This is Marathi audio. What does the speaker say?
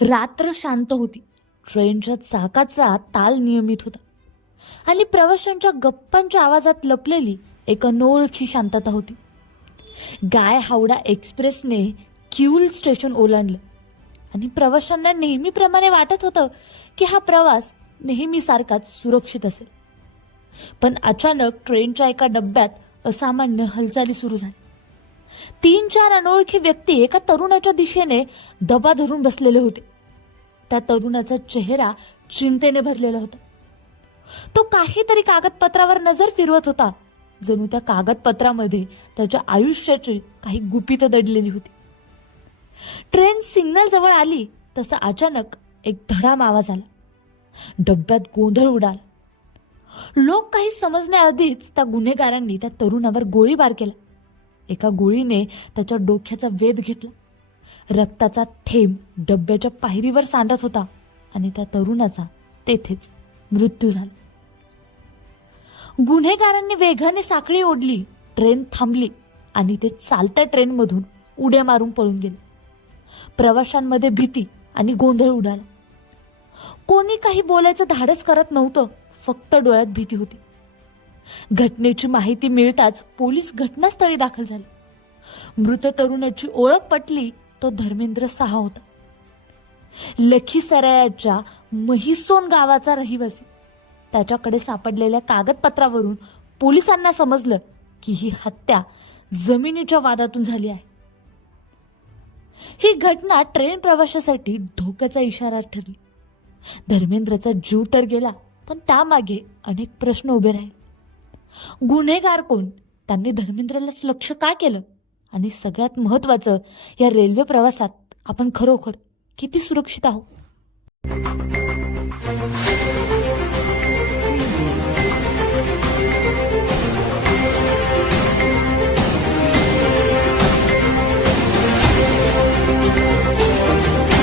रात्र शांत होती. ट्रेनच्या चाकाचा ताल नियमित होता. आणि प्रवाशांच्या गप्पांच्या आवाजात लपलेली एक अनोळखी शांतता होती. गाय हावडा एक्सप्रेसने क्यूल स्टेशन ओलांडलं. आणि प्रवाशांना नेहमीप्रमाणे वाटत होतं की हा प्रवास नेहमीसारखाच सुरक्षित असेल. पण अचानक ट्रेनच्या एका डब्यात असामान्य हालचाली सुरू झाल्या तीन चार अनोळखी व्यक्ती एका तरुणाच्या दिशेने दबा धरून बसलेले होते. त्या तरुणाचा चेहरा चिंतेने भरलेला होता. तो काहीतरी कागदपत्रावर नजर फिरवत होता जणू त्या कागदपत्रामध्ये त्याच्या आयुष्याची काही गुपितं दडलेली होती. ट्रेन सिग्नल जवळ आली तसं अचानक एक धडाम आवाज आला. डब्यात गोंधळ उडाला. लोक काही समजण्याआधीच त्या गुन्हेगारांनी त्या तरुणावर गोळीबार केला. एका गोळीने त्याच्या डोक्याचा वेध घेतला. रक्ताचा थेंब डब्याच्या पायरीवर सांडत होता आणि त्या तरुणाचा तेथेच मृत्यू झाला. गुन्हेगारांनी वेगाने साखळी ओढली ट्रेन थांबली आणि ते चालत्या ट्रेनमधून उड्या मारून पळून गेले. प्रवाशांमध्ये भीती आणि गोंधळ उडाला. कोणी काही बोलायचं धाडस करत नव्हतं फक्त डोळ्यात भीती होती. घटनेची माहिती मिळताच पोलीस घटनास्थळी दाखल झाले. मृत तरुणाची ओळख पटली तो धर्मेंद्र सहा होता. लखीसरायाच्या महिसोन गावाचा रहिवासी. त्याच्याकडे सापडलेल्या कागदपत्रावरून पोलिसांना समजलं की ही हत्या जमिनीच्या वादातून झाली आहे. ही घटना ट्रेन प्रवाशासाठी धोक्याचा इशारा ठरली. धर्मेंद्रचा जीव तर गेला पण त्यामागे अनेक प्रश्न उभे राहिले. गुन्हेगार कोण? त्यांनी धर्मेंद्रलाच लक्ष का केलं? आणि सगळ्यात महत्वाचं या रेल्वे प्रवासात आपण खरोखर किती सुरक्षित आहोत?